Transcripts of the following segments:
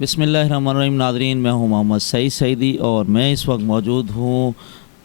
بسم اللہ الرحمن الرحیم ناظرین، میں ہوں محمد سعید سعیدی اور میں اس وقت موجود ہوں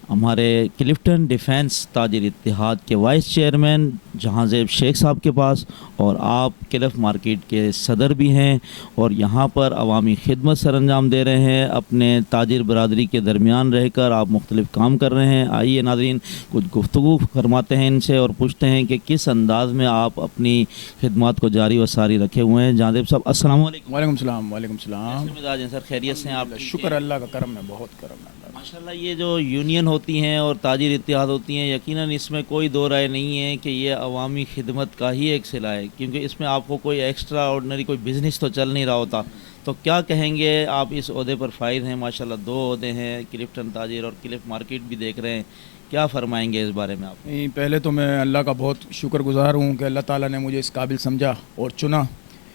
ہمارے کلفٹن ڈیفینس تاجر اتحاد کے وائس چیئرمین جہاں زیب شیخ صاحب کے پاس، اور آپ کلف مارکیٹ کے صدر بھی ہیں اور یہاں پر عوامی خدمت سر انجام دے رہے ہیں۔ اپنے تاجر برادری کے درمیان رہ کر آپ مختلف کام کر رہے ہیں۔ آئیے ناظرین کچھ گفتگو فرماتے ہیں ان سے اور پوچھتے ہیں کہ کس انداز میں آپ اپنی خدمات کو جاری و ساری رکھے ہوئے ہیں۔ جہاں زیب صاحب السلام علیکم۔ وعلیکم السلام۔ وعلیکم السلام۔ کیسے مزاج ہیں سر؟ خیریت سے ہیں آپ؟ شکر اللہ کا کرم ہے، بہت کرم ہے۔ ماشاءاللہ، یہ جو یونین ہوتی ہیں اور تاجر اتحاد ہوتی ہیں، یقیناً اس میں کوئی دو رائے نہیں ہے کہ یہ عوامی خدمت کا ہی ایک صلہ ہے، کیونکہ اس میں آپ کو کوئی ایکسٹرا آرڈنری کوئی بزنس تو چل نہیں رہا ہوتا۔ تو کیا کہیں گے، آپ اس عہدے پر فائز ہیں، ماشاءاللہ 2 عہدے ہیں، کلفٹن تاجر اور کلف مارکیٹ بھی دیکھ رہے ہیں، کیا فرمائیں گے اس بارے میں آپ؟ پہلے تو میں اللہ کا بہت شکر گزار ہوں کہ اللہ تعالیٰ نے مجھے اس قابل سمجھا اور چنا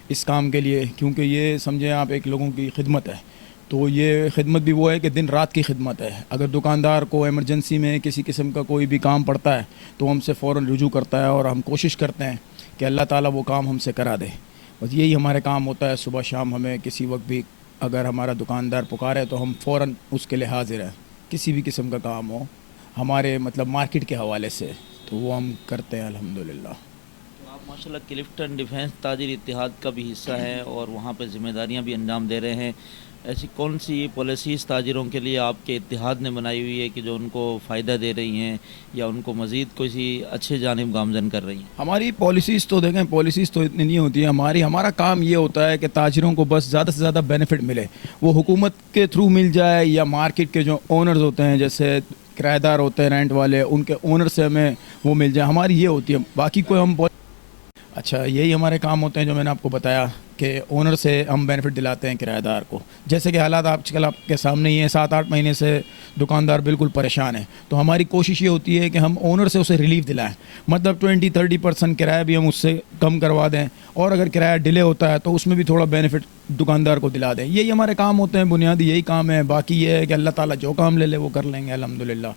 اس کام کے لیے، کیونکہ یہ سمجھیں آپ ایک لوگوں کی خدمت ہے، تو یہ خدمت بھی وہ ہے کہ دن رات کی خدمت ہے۔ اگر دکاندار کو ایمرجنسی میں کسی قسم کا کوئی بھی کام پڑتا ہے تو ہم سے فوراً رجوع کرتا ہے اور ہم کوشش کرتے ہیں کہ اللہ تعالیٰ وہ کام ہم سے کرا دے۔ بس یہی ہمارے کام ہوتا ہے، صبح شام ہمیں کسی وقت بھی اگر ہمارا دکاندار پکارے تو ہم فوراً اس کے لیے حاضر ہیں، کسی بھی قسم کا کام ہو ہمارے مارکیٹ کے حوالے سے، تو وہ ہم کرتے ہیں الحمدللہ۔ آپ ماشاءاللہ کلفٹن ڈیفینس تاجر اتحاد کا بھی حصہ ہیں اور وہاں پہ ذمہ داریاں بھی انجام دے رہے ہیں۔ ایسی کون سی پالیسیز تاجروں کے لیے آپ کے اتحاد نے بنائی ہوئی ہے کہ جو ان کو فائدہ دے رہی ہیں یا ان کو مزید کسی اچھے جانب گامزن کر رہی ہیں؟ ہماری پالیسیز تو دیکھیں، پالیسیز تو اتنی نہیں ہوتی ہیں، ہمارا کام یہ ہوتا ہے کہ تاجروں کو بس زیادہ سے زیادہ بینیفٹ ملے، وہ حکومت کے تھرو مل جائے یا مارکیٹ کے جو اونرز ہوتے ہیں، جیسے کرایہ دار ہوتے ہیں رینٹ والے، ان کے اونر سے ہمیں وہ مل جائے، ہماری یہ ہوتی ہے۔ باقی کوئی ہم اچھا یہی ہمارے کام ہوتے ہیں جو میں نے آپ کو بتایا کہ اونر سے ہم بینیفٹ دلاتے ہیں کرایہ دار کو۔ جیسے کہ حالات آج کل آپ کے سامنے ہی ہیں، 7-8 مہینے سے دکاندار بالکل پریشان ہے، تو ہماری کوشش یہ ہوتی ہے کہ ہم اونر سے اسے ریلیف دلائیں، مطلب 20-30% کرایہ بھی ہم اس سے کم کروا دیں، اور اگر کرایہ ڈیلے ہوتا ہے تو اس میں بھی تھوڑا بینیفٹ دکاندار کو دلا دیں۔ یہی ہمارے کام ہوتے ہیں، بنیادی یہی کام ہے۔ باقی یہ ہے کہ اللہ تعالیٰ جو کام لے لے وہ کر لیں گے الحمدللہ۔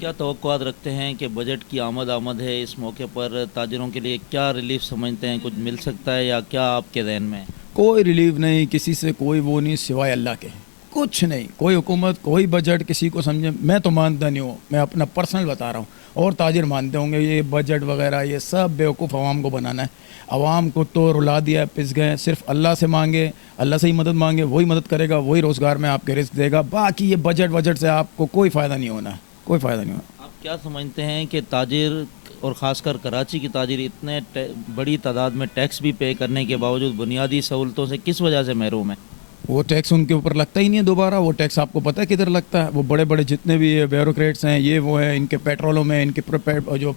کیا توقعات رکھتے ہیں کہ بجٹ کی آمد ہے اس موقع پر تاجروں کے لیے کیا ریلیف سمجھتے ہیں، کچھ مل سکتا ہے یا کیا آپ کے ذہن میں؟ کوئی ریلیف نہیں، کسی سے کوئی وہ نہیں سوائے اللہ کے، کچھ نہیں، کوئی حکومت کوئی بجٹ کسی کو سمجھے، میں تو مانتا نہیں ہوں، میں اپنا پرسنل بتا رہا ہوں، اور تاجر مانتے ہوں گے یہ بجٹ وغیرہ یہ سب بیوقوف عوام کو بنانا ہے۔ عوام کو تو رلا دیا، پس گئے، صرف اللہ سے مانگے، اللہ سے ہی مدد مانگے، وہی مدد کرے گا، وہی روزگار میں آپ کے رزق دے گا۔ باقی یہ بجٹ سے آپ کو کوئی فائدہ نہیں ہونا ہے، کوئی فائدہ نہیں ہونا۔ آپ کیا سمجھتے ہیں کہ تاجر اور خاص کر کراچی کی تاجر اتنے بڑی تعداد میں ٹیکس بھی پے کرنے کے باوجود بنیادی سہولتوں سے کس وجہ سے محروم ہیں؟ وہ ٹیکس ان کے اوپر لگتا ہی نہیں ہے دوبارہ، وہ ٹیکس آپ کو پتہ ہے کدھر لگتا ہے؟ وہ بڑے بڑے جتنے بھی بیوروکریٹس ہیں، یہ وہ ہیں، ان کے پیٹرولوں میں، ان کے جو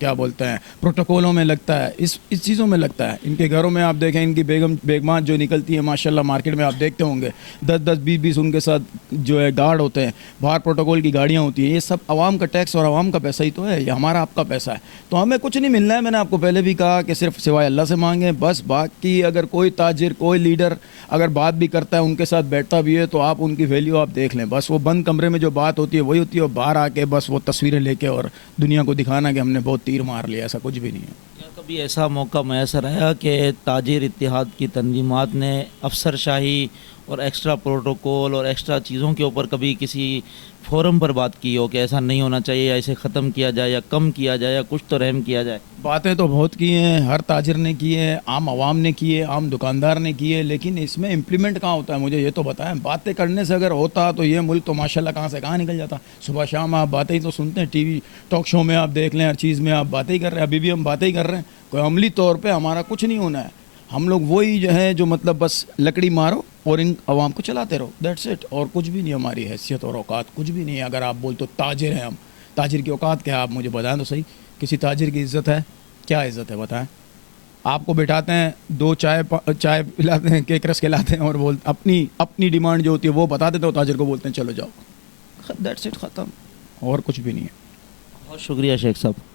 کیا بولتے ہیں پروٹوکولوں میں لگتا ہے، اس چیزوں میں لگتا ہے۔ ان کے گھروں میں آپ دیکھیں، ان کی بیگمات جو نکلتی ہیں ماشاءاللہ مارکیٹ میں آپ دیکھتے ہوں گے، 10-20 ان کے ساتھ جو ہے گارڈ ہوتے ہیں، باہر پروٹوکول کی گاڑیاں ہوتی ہیں، یہ سب عوام کا ٹیکس اور عوام کا پیسہ ہی تو ہے، یہ ہمارا آپ کا پیسہ ہے، تو ہمیں کچھ نہیں ملنا ہے۔ میں نے آپ کو پہلے بھی کہا کہ صرف سوائے اللہ سے مانگیں بس۔ باقی اگر کوئی تاجر کوئی لیڈر اگر بات بھی کرتا ہے، ان کے ساتھ بیٹھتا بھی ہے، تو آپ ان کی ویلیو آپ دیکھ لیں، بس وہ بند کمرے میں جو بات ہوتی ہے وہی ہوتی ہے، اور باہر آ کے بس وہ تصویریں لے کے اور دنیا کو دکھانا کہ ہم نے بہت تیر مار لیا، ایسا کچھ بھی نہیں ہے۔ کیا کبھی ایسا موقع میسر آیا کہ تاجر اتحاد کی تنظیمات نے افسر شاہی اور ایکسٹرا پروٹوکول اور ایکسٹرا چیزوں کے اوپر کبھی کسی فورم پر بات کی ہو کہ ایسا نہیں ہونا چاہیے، یا اسے ختم کیا جائے یا کم کیا جائے یا کچھ تو رحم کیا جائے؟ باتیں تو بہت کی ہیں، ہر تاجر نے کی ہے، عام عوام نے کی ہے، عام دکاندار نے کی ہے، لیکن اس میں امپلیمنٹ کہاں ہوتا ہے؟ مجھے یہ تو بتائیں۔ باتیں کرنے سے اگر ہوتا تو یہ ملک تو ماشاءاللہ کہاں سے کہاں نکل جاتا۔ صبح شام آپ باتیں ہی تو سنتے ہیں، ٹی وی ٹاک شو میں آپ دیکھ لیں، ہر چیز میں آپ باتیں ہی کر رہے ہیں، ابھی بھی ہم باتیں ہی کر رہے ہیں، کوئی عملی طور پہ ہمارا کچھ نہیں ہونا ہے۔ ہم لوگ وہی جو ہے جو مطلب بس لکڑی مارو اور ان عوام کو چلاتے رہو، دیٹس اٹ، اور کچھ بھی نہیں ہماری حیثیت اور اوقات کچھ بھی نہیں ہے۔ اگر آپ بولتے تو تاجر ہیں ہم، تاجر کی اوقات کیا ہے آپ مجھے بتائیں تو صحیح، کسی تاجر کی عزت ہے؟ کیا عزت ہے بتائیں؟ آپ کو بٹھاتے ہیں، 2 چائے پلاتے ہیں، کیک رس کھلاتے ہیں، اور اپنی ڈیمانڈ جو ہوتی ہے وہ بتا دیتے ہو، تاجر کو بولتے ہیں چلو جاؤ، دیٹس اٹ، ختم، اور کچھ بھی نہیں ہے۔ بہت شکریہ شیخ صاحب۔